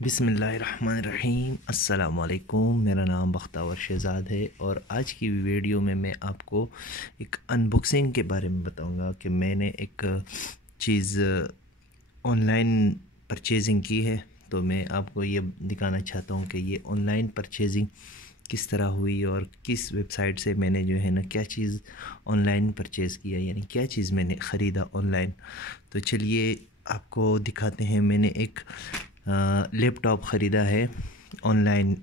बिस्मिल्लाहिर्रहमानिर्रहीम। अस्सलामुअलैकुम। मेरा नाम बख्तावर शहज़ाद है और आज की वीडियो में मैं आपको एक अनबॉक्सिंग के बारे में बताऊंगा कि मैंने एक चीज़ ऑनलाइन परचेजिंग की है। तो मैं आपको ये दिखाना चाहता हूँ कि ये ऑनलाइन परचेजिंग किस तरह हुई और किस वेबसाइट से मैंने जो है ना क्या चीज़ ऑनलाइन परचेज़ किया, यानी क्या चीज़ मैंने ख़रीदा ऑनलाइन। तो चलिए आपको दिखाते हैं। मैंने एक लैपटॉप ख़रीदा है ऑनलाइन।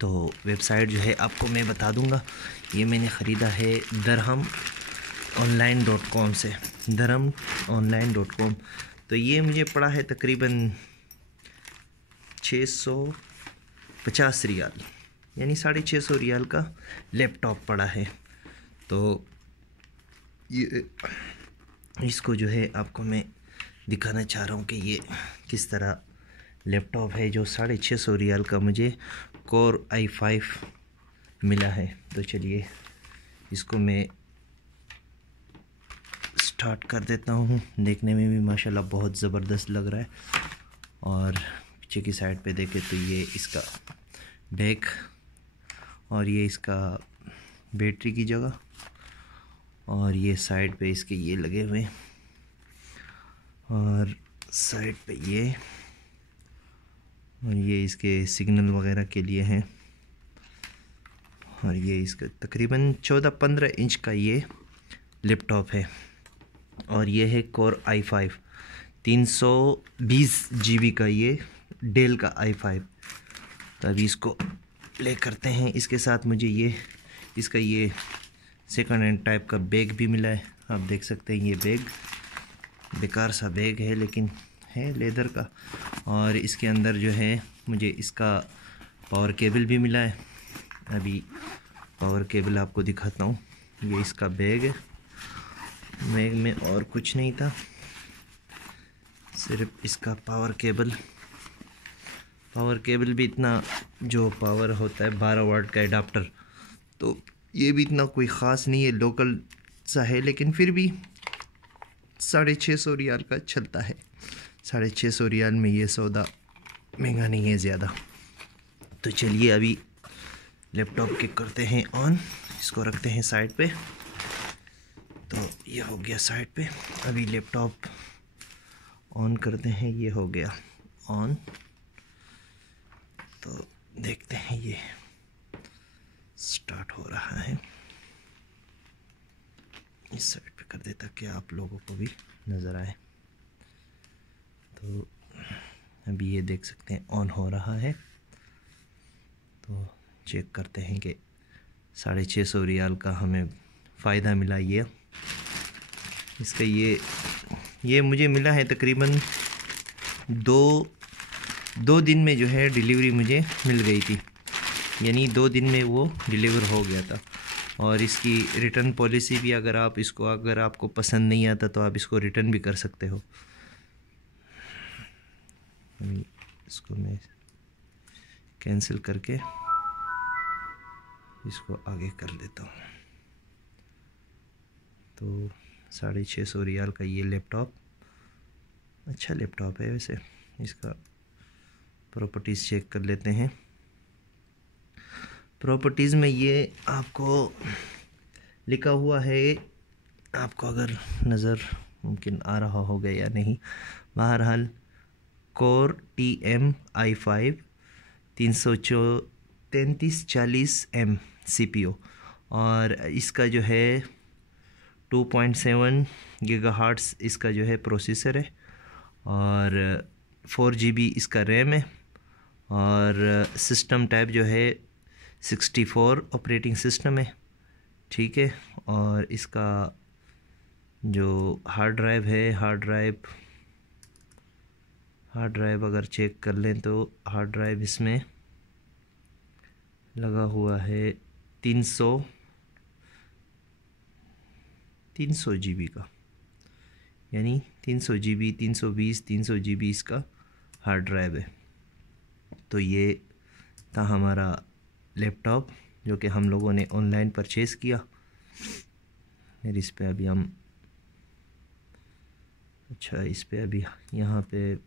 तो वेबसाइट जो है आपको मैं बता दूंगा। ये मैंने ख़रीदा है दरहम ऑनलाइन डॉट कॉम से, दरहम ऑनलाइन डॉट कॉम। तो ये मुझे पड़ा है तकरीबन 650 रियाल, यानी 650 रियाल का लैपटॉप पड़ा है। तो ये इसको जो है आपको मैं दिखाना चाह रहा हूँ कि ये किस तरह लैपटॉप है जो 650 रियाल का मुझे कोर i5 मिला है। तो चलिए इसको मैं स्टार्ट कर देता हूँ। देखने में भी माशाल्लाह बहुत ज़बरदस्त लग रहा है। और पीछे की साइड पे देखें तो ये इसका बैक और ये इसका बैटरी की जगह, और ये साइड पे इसके ये लगे हुए, और साइड पे ये, और ये इसके सिग्नल वगैरह के लिए हैं। और ये इसका तकरीबन 14-15 इंच का ये लैपटॉप है। और ये है कोर i5 320 GB का, ये डेल का i5। तो अभी इसको प्ले करते हैं। इसके साथ मुझे ये इसका ये सेकंड हैंड टाइप का बैग भी मिला है। आप देख सकते हैं ये बैग बेकार सा बैग है, लेकिन है लेदर का। और इसके अंदर जो है मुझे इसका पावर केबल भी मिला है। अभी पावर केबल आपको दिखाता हूँ। ये इसका बैग है। बैग में और कुछ नहीं था, सिर्फ इसका पावर केबल। पावर केबल भी इतना, जो पावर होता है 12 वाट का एडाप्टर, तो ये भी इतना कोई ख़ास नहीं है, लोकल सा है, लेकिन फिर भी 650 रियाल का चलता है। 650 रियाल में ये सौदा महंगा नहीं है ज़्यादा। तो चलिए अभी लैपटॉप के करते हैं ऑन, इसको रखते हैं साइड पे। तो ये हो गया साइड पे। अभी लैपटॉप ऑन करते हैं। ये हो गया ऑन। तो देखते हैं ये स्टार्ट हो रहा है। इस साइड पे कर देता कि आप लोगों को भी नज़र आए। तो अभी ये देख सकते हैं ऑन हो रहा है। तो चेक करते हैं कि 650 रियाल का हमें फ़ायदा मिला। ये इसका ये मुझे मिला है तकरीबन दो दिन में जो है डिलीवरी मुझे मिल गई थी, यानी 2 दिन में वो डिलीवर हो गया था। और इसकी रिटर्न पॉलिसी भी, अगर आपको पसंद नहीं आता तो आप इसको रिटर्न भी कर सकते हो। इसको मैं कैंसिल करके इसको आगे कर देता हूँ। तो 650 रियाल का ये लैपटॉप अच्छा लैपटॉप है। वैसे इसका प्रॉपर्टीज़ चेक कर लेते हैं। प्रॉपर्टीज़ में ये आपको लिखा हुआ है, आपको अगर नज़र मुमकिन आ रहा होगा या नहीं, बहरहाल core TM i5 3340M CPU, और इसका जो है 2.7 गीगाहर्ट्ज़ इसका जो है प्रोसेसर है, और 4 GB इसका रैम है, और सिस्टम टाइप जो है 64 ऑपरेटिंग सिस्टम है। ठीक है। और इसका जो हार्ड ड्राइव अगर चेक कर लें तो हार्ड ड्राइव इसमें लगा हुआ है 300 GB का, यानी 300 GB 300 GB इसका हार्ड ड्राइव है। तो ये था हमारा लैपटॉप जो कि हम लोगों ने ऑनलाइन परचेज़ किया। फिर इस पे अभी हम इस पे अभी यहाँ पे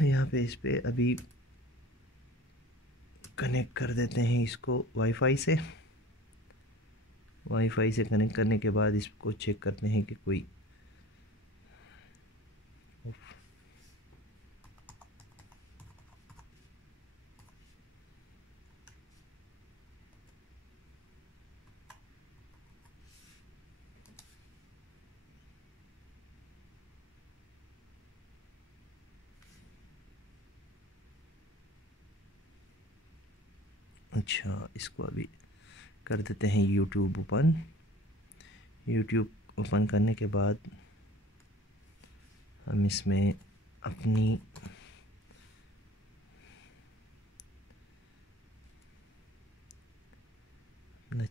यहाँ पे इस पे अभी कनेक्ट कर देते हैं इसको वाईफाई से। वाईफाई से कनेक्ट करने के बाद इसको चेक करते हैं कि कोई अच्छा, इसको अभी कर देते हैं यूट्यूब ओपन। यूट्यूब ओपन करने के बाद हम इसमें अपना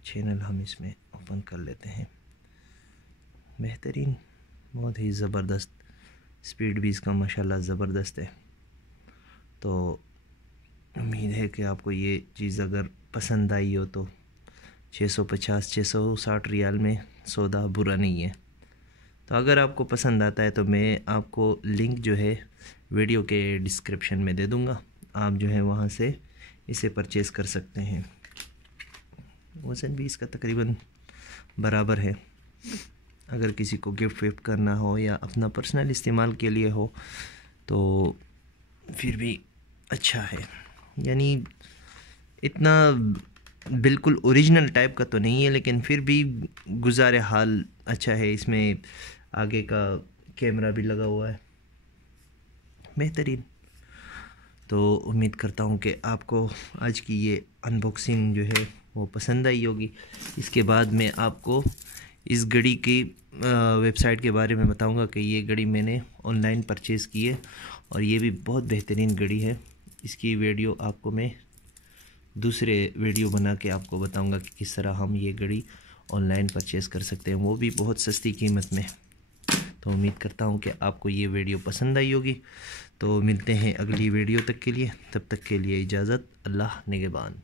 चैनल हम इसमें ओपन कर लेते हैं। बेहतरीन, बहुत ही ज़बरदस्त, स्पीड भी इसका माशाल्लाह ज़बरदस्त है। तो उम्मीद है कि आपको ये चीज़ अगर पसंद आई हो तो 650-660 रियाल में सौदा बुरा नहीं है। तो अगर आपको पसंद आता है तो मैं आपको लिंक जो है वीडियो के डिस्क्रिप्शन में दे दूँगा, आप जो है वहाँ से इसे परचेज़ कर सकते हैं। वज़न भी इसका तकरीबन बराबर है। अगर किसी को गिफ्ट विफ्ट करना हो या अपना पर्सनल इस्तेमाल के लिए हो तो फिर भी अच्छा है। यानी इतना बिल्कुल ओरिजिनल टाइप का तो नहीं है, लेकिन फिर भी गुज़ारे हाल अच्छा है। इसमें आगे का कैमरा भी लगा हुआ है, बेहतरीन। तो उम्मीद करता हूँ कि आपको आज की ये अनबॉक्सिंग जो है वो पसंद आई होगी। इसके बाद मैं आपको इस घड़ी की वेबसाइट के बारे में बताऊंगा कि ये घड़ी मैंने ऑनलाइन परचेज़ की है और ये भी बहुत बेहतरीन घड़ी है। इसकी वीडियो आपको मैं दूसरे वीडियो बना के आपको बताऊंगा कि किस तरह हम ये घड़ी ऑनलाइन परचेज़ कर सकते हैं, वो भी बहुत सस्ती कीमत में। तो उम्मीद करता हूँ कि आपको ये वीडियो पसंद आई होगी। तो मिलते हैं अगली वीडियो तक के लिए, तब तक के लिए इजाज़त, अल्लाह निगहबान।